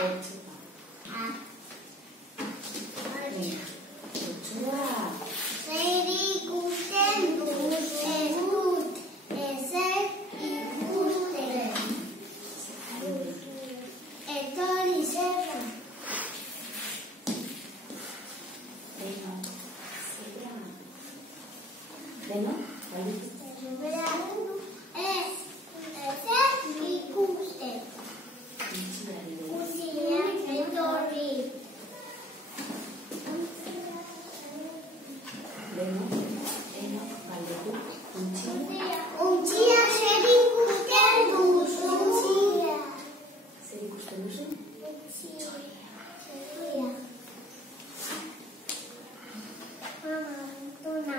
Zer ikusten dut, ez dut ezer ikusten. Etorri zerra. Deno? Ez ezer ikusten. Utzia etorri. Utzia zer ikusten duzu? Zer ikusten duzu? Utzia. Tuna.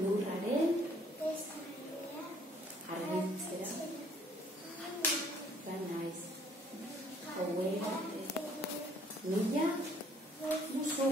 Lurraren argitzera naiz. Mila musu.